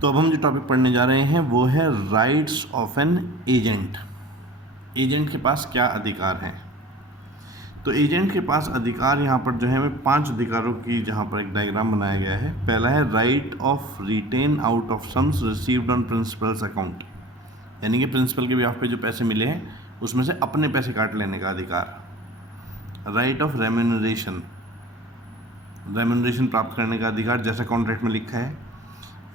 तो अब हम जो टॉपिक पढ़ने जा रहे हैं वो है rights of an agent. Agent के पास क्या अधिकार हैं? तो एजेंट के पास अधिकार यहाँ पर जो है हमें 5 अधिकारों की जहाँ पर एक डायग्राम बनाया गया है। पहला है right of retain out of sums received on principal's account, यानी कि प्रिंसिपल के ब्याह पे जो पैसे मिले हैं उसमें से अपने पैसे काट लेने का अधिकार। राइट ऑफ रेम्यूनरेशन, रेम्यूनरेशन प्राप्त करने का अधिकार जैसा कॉन्ट्रैक्ट में लिखा है।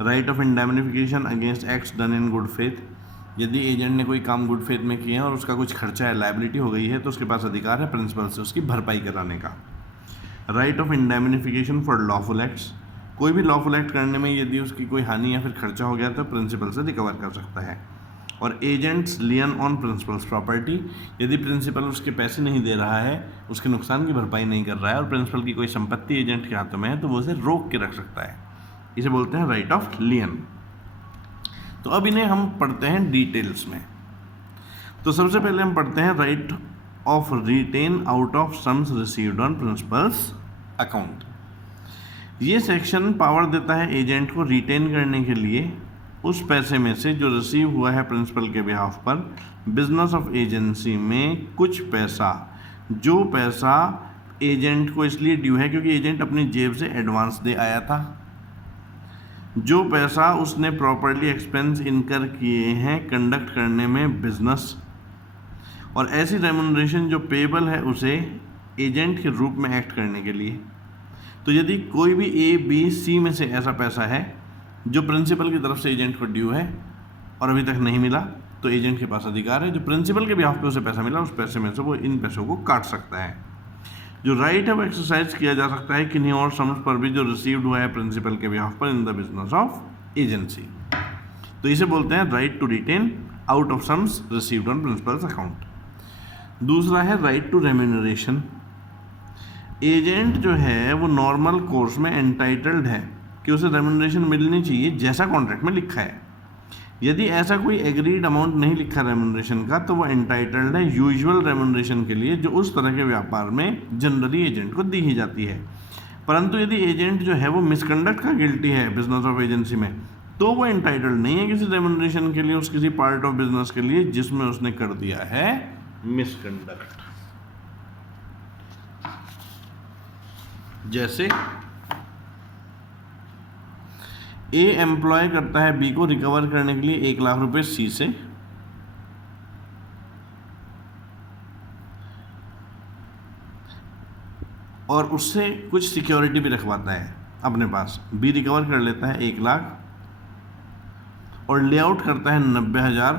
Right of indemnification against acts done in good faith, यदि एजेंट ने कोई काम गुड फेथ में किया और उसका कुछ खर्चा है, लायबिलिटी हो गई है, तो उसके पास अधिकार है प्रिंसिपल से उसकी भरपाई कराने का। Right of indemnification for lawful acts, कोई भी लॉफुल एक्ट करने में यदि उसकी कोई हानि या फिर खर्चा हो गया तो प्रिंसिपल से रिकवर कर सकता है। और एजेंट्स लियन ऑन प्रिंसिपल्स प्रॉपर्टी, यदि प्रिंसिपल उसके पैसे नहीं दे रहा है, उसके नुकसान की भरपाई नहीं कर रहा है और प्रिंसिपल की कोई संपत्ति एजेंट के हाथों में है तो वो उसे रोक के रख सकता है, इसे बोलते हैं राइट ऑफ लियन। तो अब इन्हें हम पढ़ते हैं डिटेल्स में। तो सबसे पहले हम पढ़ते हैं right of retain out of sums received on principal's account. ये सेक्शन पावर देता है एजेंट को रिटेन करने के लिए उस पैसे में से जो रिसीव हुआ है प्रिंसिपल के बिहाफ पर बिजनेस ऑफ एजेंसी में कुछ पैसा, जो पैसा एजेंट को इसलिए ड्यू है क्योंकि एजेंट अपनी जेब से एडवांस दे आया था, जो पैसा उसने प्रॉपर्ली एक्सपेंस इनकर किए हैं कंडक्ट करने में बिजनेस, और ऐसी रेम्यूनरेशन जो पेबल है उसे एजेंट के रूप में एक्ट करने के लिए। तो यदि कोई भी ए बी सी में से ऐसा पैसा है जो प्रिंसिपल की तरफ से एजेंट को ड्यू है और अभी तक नहीं मिला, तो एजेंट के पास अधिकार है जो प्रिंसिपल के बिहाफ पे उसे पैसा मिला उस पैसे में से वो इन पैसों को काट सकता है। जो राइट है वो एक्सरसाइज किया जा सकता है किन्हीं और सम्स पर भी जो रिसीव्ड हुआ है प्रिंसिपल के बिहाफ पर in the business of agency. तो इसे बोलते हैं right to retain out of sums received on principal's account. दूसरा है राइट टू रेम्यूनरेशन। एजेंट जो है वो नॉर्मल कोर्स में एंटाइटल्ड है कि उसे रेम्यूनरेशन मिलनी चाहिए जैसा कॉन्ट्रैक्ट में लिखा है। यदि ऐसा कोई एग्रीड अमाउंट नहीं लिखा रेम्यूनरेशन का तो वो एंटाइटल्ड है यूजुअल रेम्यूनरेशन के लिए जो उस तरह के व्यापार में जनरली एजेंट को दी ही जाती है। परंतु यदि एजेंट जो है वो मिसकंडक्ट का गिल्टी है बिजनेस ऑफ एजेंसी में, तो वो एंटाइटल्ड नहीं है किसी रेम्यूनरेशन के लिए उस किसी पार्ट ऑफ बिजनेस के लिए जिसमें उसने कर दिया है मिसकंडक्ट। जैसे ए एम्प्लॉय करता है बी को रिकवर करने के लिए 1 लाख रुपए सी से, और उससे कुछ सिक्योरिटी भी रखवाता है अपने पास। बी रिकवर कर लेता है 1 लाख और लेआउट करता है 90,000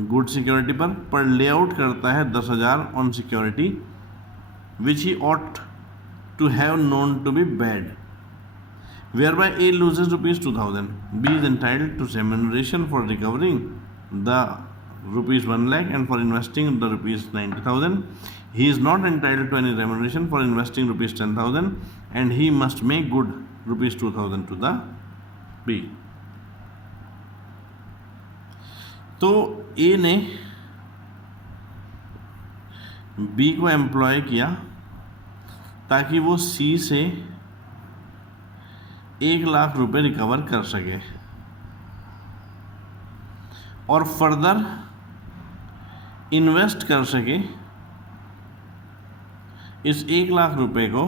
गुड सिक्योरिटी पर लेआउट करता है 10,000 on security which he ought to have known to be bad, whereby A loses ₹2,000. B is entitled to remuneration for recovering the ₹1 lakh and for investing the ₹90,000. He is not entitled to any remuneration for investing ₹10,000 and he must make good ₹2,000 to the B. तो A ने B को employ किया ताकि वो C से 1 लाख रुपए recover कर सके और फर्दर इन्वेस्ट कर सके इस 1 लाख रुपए को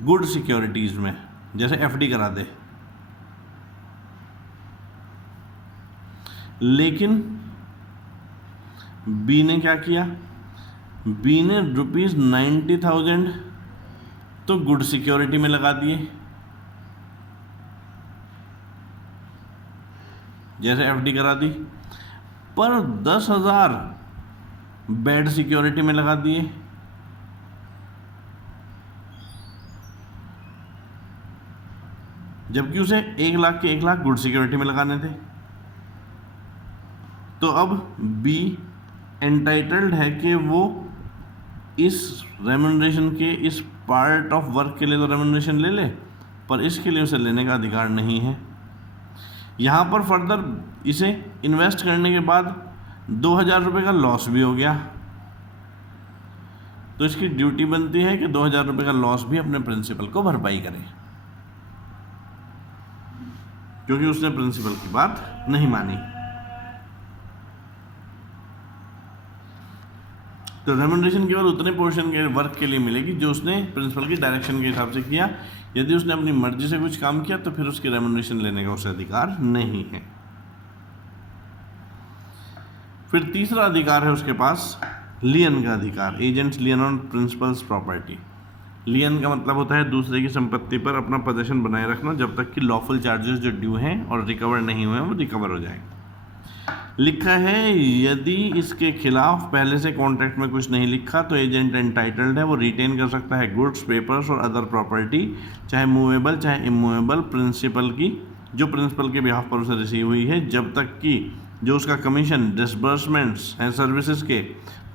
गुड सिक्योरिटीज में, जैसे एफडी करा दे। लेकिन बी ने क्या किया? बी ने ₹90,000 तो गुड सिक्योरिटी में लगा दिए, जैसे एफडी करा दी, पर 10,000 बैड सिक्योरिटी में लगा दिए। जबकि उसे 1 लाख के 1 लाख गुड सिक्योरिटी में लगाने थे। तो अब बी एंटाइटल्ड है कि वो इस रेम्यूनरेशन के इस पार्ट ऑफ वर्क के लिए तो रेम्यूनरेशन ले ले, पर इसके लिए उसे लेने का अधिकार नहीं है। यहाँ पर फर्दर इसे इन्वेस्ट करने के बाद 2,000 रुपये का लॉस भी हो गया, तो इसकी ड्यूटी बनती है कि 2,000 रुपये का लॉस भी अपने प्रिंसिपल को भरपाई करे। क्योंकि उसने प्रिंसिपल की बात नहीं मानी। तो रेम्यूनरेशन केवल उतने पोर्शन के वर्क के लिए मिलेगी जो उसने प्रिंसिपल की डायरेक्शन के हिसाब से किया। यदि उसने अपनी मर्जी से कुछ काम किया तो फिर उसकी रेम्यूनरेशन लेने का उसे अधिकार नहीं है। फिर तीसरा अधिकार है उसके पास लियन का अधिकार, एजेंट्स लियन ऑन प्रिंसिपल्स प्रॉपर्टी। लियन का मतलब होता है दूसरे की संपत्ति पर अपना पोजीशन बनाए रखना जब तक कि लॉफुल चार्जेस जो ड्यू हैं और रिकवर नहीं हुए हैं वो रिकवर हो जाए। लिखा है यदि इसके खिलाफ पहले से कॉन्ट्रैक्ट में कुछ नहीं लिखा तो एजेंट एंटाइटल्ड है, वो रिटेन कर सकता है गुड्स, पेपर्स और अदर प्रॉपर्टी, चाहे मूवेबल चाहे इमूवेबल, प्रिंसिपल की जो प्रिंसिपल के बिहाफ पर उसे रिसीव हुई है, जब तक कि जो उसका कमीशन डिसबर्समेंट्स हैं सर्विसेज के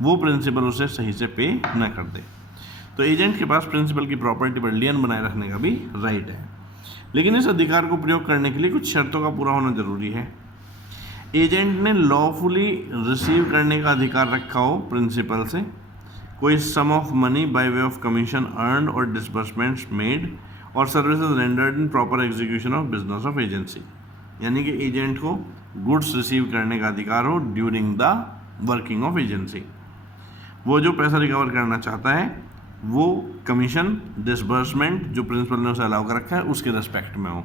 वो प्रिंसिपल उसे सही से पे न कर दे। तो एजेंट के पास प्रिंसिपल की प्रॉपर्टी पर लियन बनाए रखने का भी राइट है, लेकिन इस अधिकार को प्रयोग करने के लिए कुछ शर्तों का पूरा होना जरूरी है। एजेंट ने लॉफुली रिसीव करने का अधिकार रखा हो प्रिंसिपल से कोई sum of money by way of commission earned और डिसबर्समेंट्स मेड और services rendered in proper execution of business of agency, यानी कि एजेंट को गुड्स रिसीव करने का अधिकार हो during the working of agency. वो जो पैसा रिकवर करना चाहता है वो कमीशन डिसबर्समेंट जो प्रिंसिपल ने उसे अलाउ कर रखा है उसके रेस्पेक्ट में हो।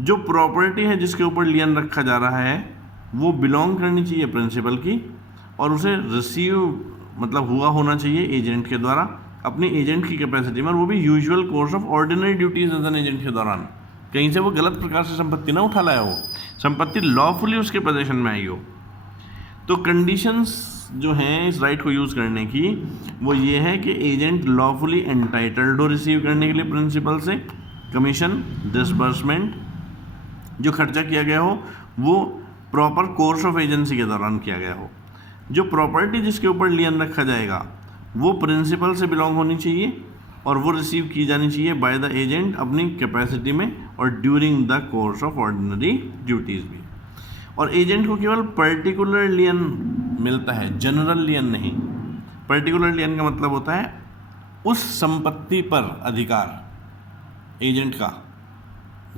जो प्रॉपर्टी है जिसके ऊपर लियन रखा जा रहा है वो बिलोंग करनी चाहिए प्रिंसिपल की और उसे रिसीव मतलब हुआ होना चाहिए एजेंट के द्वारा अपनी एजेंट की कैपेसिटी में, और वो भी usual course of ordinary duties as an agent के दौरान। कहीं से वो गलत प्रकार से संपत्ति ना उठा लाया हो, संपत्ति लॉफुली उसके पोजीशन में आई हो। तो कंडीशंस जो हैं इस राइट को यूज़ करने की वो ये है कि एजेंट लॉफुली एंटाइटल्ड हो रिसीव करने के लिए प्रिंसिपल से कमीशन, डिसबर्समेंट, जो खर्चा किया गया हो वो प्रॉपर कोर्स ऑफ एजेंसी के दौरान किया गया हो। जो प्रॉपर्टी जिसके ऊपर लियन रखा जाएगा वो प्रिंसिपल से बिलोंग होनी चाहिए और वो रिसीव की जानी चाहिए बाय द एजेंट अपनी कैपेसिटी में और during the course of ordinary duties भी। और एजेंट को केवल पर्टिकुलर लियन मिलता है, जनरल लियन नहीं। पर्टिकुलर लियन का मतलब होता है उस संपत्ति पर अधिकार एजेंट का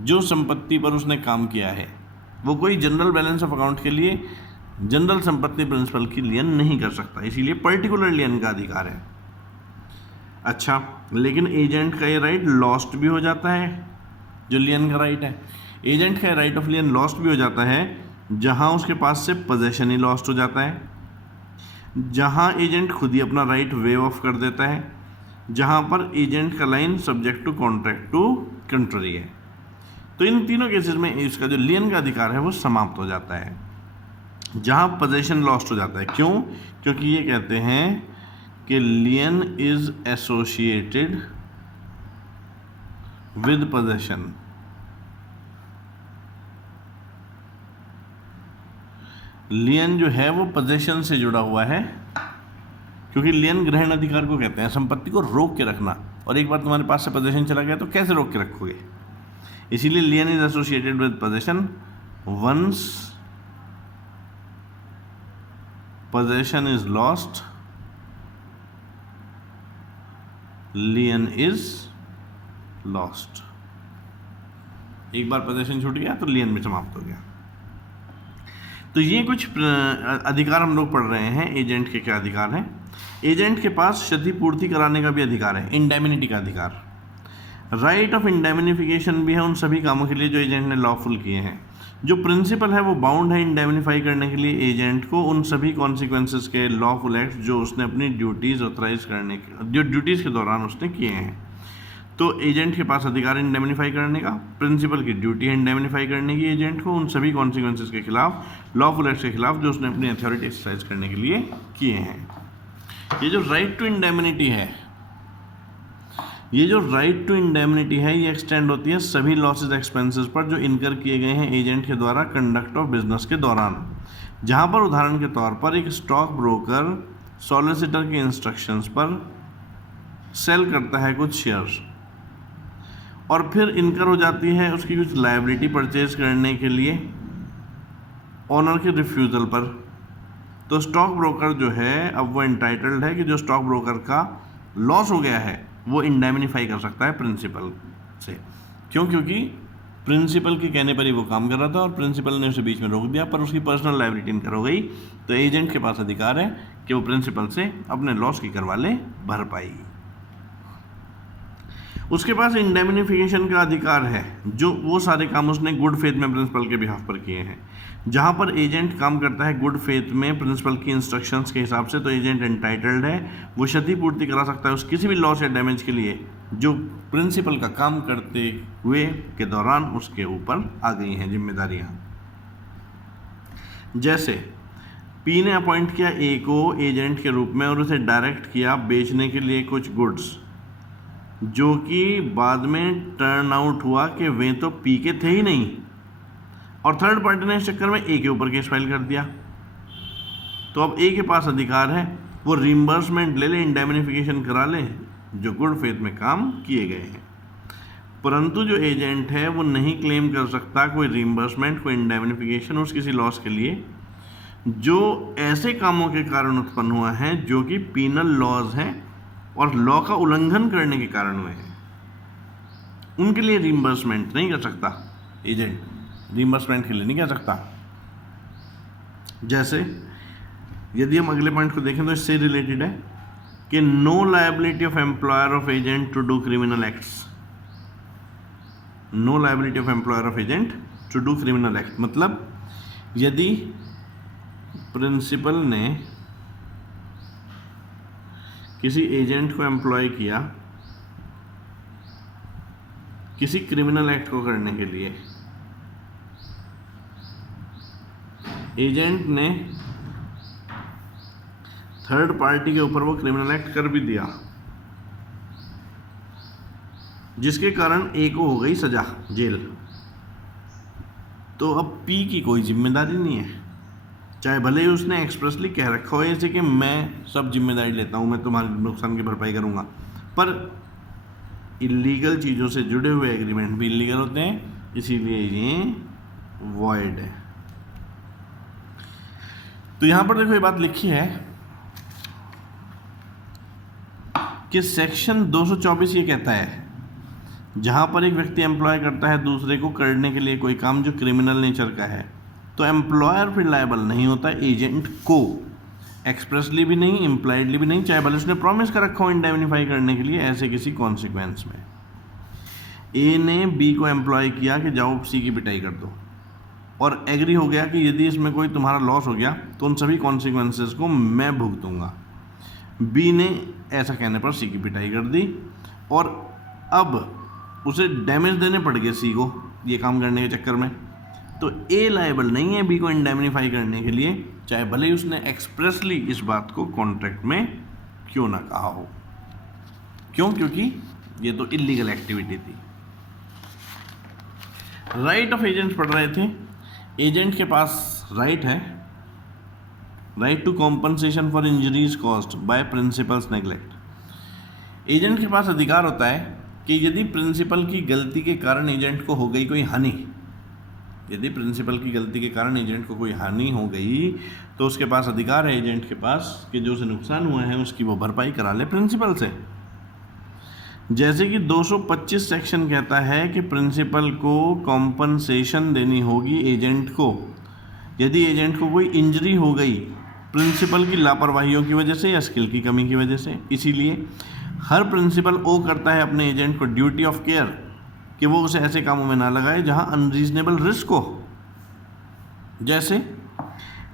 जो संपत्ति पर उसने काम किया है। वो कोई जनरल बैलेंस ऑफ अकाउंट के लिए जनरल संपत्ति प्रिंसिपल की लियन नहीं कर सकता, इसीलिए पर्टिकुलर लियन का अधिकार है। अच्छा, लेकिन एजेंट का ये राइट लॉस्ट भी हो जाता है। जो लियन का राइट है, एजेंट का राइट ऑफ लियन लॉस्ट भी हो जाता है जहां उसके पास से पोजेशन ही लॉस्ट हो जाता है, जहां एजेंट खुद ही अपना राइट वेव ऑफ कर देता है, जहां पर एजेंट का line subject to contract to country है। तो इन तीनों केसेस में इसका जो लियन का अधिकार है वो समाप्त हो जाता है जहां पोजेशन लॉस्ट हो जाता है। क्यों? क्योंकि ये कहते हैं कि लियन इज एसोसिएटेड विद पोजेशन। लियन जो है वो पोजेशन से जुड़ा हुआ है, क्योंकि लियन ग्रहण अधिकार को कहते हैं संपत्ति को रोक के रखना, और एक बार तुम्हारे पास से पोजेशन चला गया तो कैसे रोक के रखोगे। इसीलिए lien is associated with possession. Once possession is lost lien is lost. एक बार पोजेशन छूट गया तो लियन भी समाप्त हो गया। तो ये कुछ अधिकार हम लोग पढ़ रहे हैं। एजेंट के क्या अधिकार हैं? एजेंट के पास क्षतिपूर्ति कराने का भी अधिकार है, इंडेमिनिटी का अधिकार। राइट ऑफ इंडेमिनिफिकेशन भी है उन सभी कामों के लिए जो एजेंट ने लॉफुल किए हैं। जो प्रिंसिपल है वो बाउंड है इंडेमिनिफाई करने के लिए एजेंट को उन सभी कॉन्सिक्वेंसेस के लॉफुल एक्ट जो उसने अपनी ड्यूटीज़ ऑथराइज करने के जो ड्यूटीज़ के दौरान उसने किए हैं। तो एजेंट के पास अधिकार इंडेमिनिफाई करने का, प्रिंसिपल की ड्यूटी है इंडेमिनिफाई करने की एजेंट को उन सभी कॉन्सिक्वेंसेस के खिलाफ, लॉफुल एक्ट के खिलाफ जो उसने अपनी अथॉरिटी एक्सरसाइज करने के लिए किए हैं। ये जो राइट टू इंडेमिनिटी है, ये एक्सटेंड होती है सभी लॉसेस एक्सपेंसेस पर जो इनकर किए गए हैं एजेंट के द्वारा कंडक्ट ऑफ बिजनेस के दौरान। जहां पर उदाहरण के तौर पर एक स्टॉक ब्रोकर सॉलिसिटर के इंस्ट्रक्शंस पर सेल करता है कुछ शेयर्स और फिर इनकर हो जाती है उसकी कुछ लायबिलिटी परचेज करने के लिए ऑनर के रिफ्यूज़ल पर, तो स्टॉक ब्रोकर जो है अब वो एंटाइटल्ड है कि जो स्टॉक ब्रोकर का लॉस हो गया है वो इंडेमिनिफाई कर सकता है प्रिंसिपल से। क्यों? क्योंकि प्रिंसिपल के कहने पर ही वो काम कर रहा था और प्रिंसिपल ने उसे बीच में रोक दिया, पर उसकी पर्सनल लायबिलिटी इनकर हो गई, तो एजेंट के पास अधिकार है कि वो प्रिंसिपल से अपने लॉस की करवा ले भरपाई। उसके पास इंडेमनिफिकेशन का अधिकार है, जो वो सारे काम उसने गुड फेथ में प्रिंसिपल के बिहाफ पर किए हैं। जहाँ पर एजेंट काम करता है गुड फेथ में प्रिंसिपल की इंस्ट्रक्शंस के हिसाब से, तो एजेंट एंटाइटल्ड है, वो क्षतिपूर्ति करा सकता है उस किसी भी लॉस या डैमेज के लिए जो प्रिंसिपल का काम करते हुए के दौरान उसके ऊपर आ गई हैं जिम्मेदारियाँ। जैसे पी ने अपॉइंट किया ए को एजेंट के रूप में और उसे डायरेक्ट किया बेचने के लिए कुछ गुड्स, जो कि बाद में टर्न आउट हुआ कि वे तो पी के थे ही नहीं, और थर्ड पार्टी ने इस चक्कर में ए के ऊपर केस फाइल कर दिया। तो अब ए के पास अधिकार है वो रिम्बर्समेंट ले ले, इंडेमनिफिकेशन करा ले जो गुड फेथ में काम किए गए हैं, परंतु जो एजेंट है वो नहीं क्लेम कर सकता कोई रिम्बर्समेंट, कोई इंडेमनिफिकेशन उस किसी लॉस के लिए जो ऐसे कामों के कारण उत्पन्न हुआ है जो कि पीनल लॉज हैं और लॉ का उल्लंघन करने के कारण हुए हैं। उनके लिए रिम्बर्समेंट नहीं कर सकता एजेंट, रिम्बर्समेंट के लिए नहीं कह सकता। जैसे यदि हम अगले पॉइंट को देखें तो इससे रिलेटेड है कि no liability of employer of agent to do criminal acts. No liability of employer of agent to do criminal act मतलब यदि प्रिंसिपल ने किसी एजेंट को एम्प्लॉय किया किसी क्रिमिनल एक्ट को करने के लिए, एजेंट ने थर्ड पार्टी के ऊपर वो क्रिमिनल एक्ट कर भी दिया, जिसके कारण ए को हो गई सजा, जेल, तो अब पी की कोई जिम्मेदारी नहीं है, चाहे भले ही उसने एक्सप्रेसली कह रखा हो ऐसे कि मैं सब जिम्मेदारी लेता हूँ, मैं तुम्हारे नुकसान की भरपाई करूँगा, पर इलीगल चीज़ों से जुड़े हुए एग्रीमेंट भी इलीगल होते हैं, इसीलिए ये वॉइड है। तो यहाँ पर देखो ये बात लिखी है कि सेक्शन 224 ये कहता है जहाँ पर एक व्यक्ति एम्प्लॉय करता है दूसरे को करने के लिए कोई काम जो क्रिमिनल नेचर का है, तो एम्प्लॉयर फिर लायबल नहीं होता एजेंट को, एक्सप्रेसली भी नहीं, इम्प्लाइडली भी नहीं, चाहे भले उसने प्रॉमिस कर रखा हो इंडेमनिफाई करने के लिए ऐसे किसी कॉन्सिक्वेंस में। ए ने बी को एम्प्लॉय किया कि जाओ सी की पिटाई कर दो, और एग्री हो गया कि यदि इसमें कोई तुम्हारा लॉस हो गया तो उन सभी कॉन्सिक्वेंसेस को मैं भुगतूंगा। बी ने ऐसा कहने पर सी की पिटाई कर दी और अब उसे डैमेज देने पड़ गए सी को ये काम करने के चक्कर में, तो ए लायबल नहीं है बी को इंडेमनिफाई करने के लिए, चाहे भले ही उसने एक्सप्रेसली इस बात को कॉन्ट्रैक्ट में क्यों ना कहा हो। क्यों? क्योंकि ये तो इलीगल एक्टिविटी थी। राइट ऑफ एजेंट पढ़ रहे थे। एजेंट के पास राइट है, right to compensation for injuries caused by principal's neglect. Agent के पास अधिकार होता है कि यदि प्रिंसिपल की गलती के कारण एजेंट को हो गई कोई हानि, यदि प्रिंसिपल की गलती के कारण एजेंट को कोई हानि हो गई तो उसके पास अधिकार है एजेंट के पास कि जो उसे नुकसान हुआ है उसकी वो भरपाई करा ले प्रिंसिपल से। जैसे कि 225 सेक्शन कहता है कि प्रिंसिपल को कॉम्पनसेशन देनी होगी एजेंट को यदि एजेंट को कोई इंजरी हो गई प्रिंसिपल की लापरवाहियों की वजह से या स्किल की कमी की वजह से। इसीलिए हर प्रिंसिपल ओ करता है अपने एजेंट को ड्यूटी ऑफ केयर कि वो उसे ऐसे कामों में ना लगाए जहां अनरीजनेबल रिस्क हो। जैसे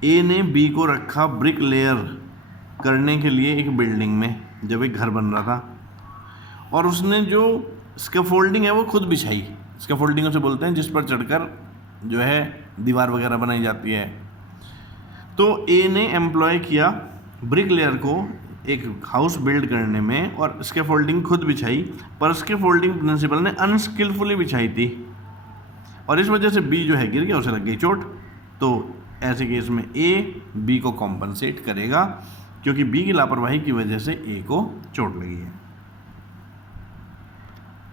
ए ने बी को रखा ब्रिक लेयर करने के लिए एक बिल्डिंग में जब एक घर बन रहा था, और उसने जो स्कैफोल्डिंग है वो खुद बिछाई। स्कैफोल्डिंग उसे बोलते हैं जिस पर चढ़कर जो है दीवार वगैरह बनाई जाती है। तो ए ने एम्प्लॉय किया ब्रिक लेयर को एक हाउस बिल्ड करने में और स्कैफोल्डिंग खुद बिछाई, पर स्कैफोल्डिंग प्रिंसिपल ने अनस्किलफुली बिछाई थी और इस वजह से बी जो है गिर गया, उसे लग गई चोट। तो ऐसे केस में ए बी को कॉम्पनसेट करेगा क्योंकि बी की लापरवाही की वजह से ए को चोट लगी है।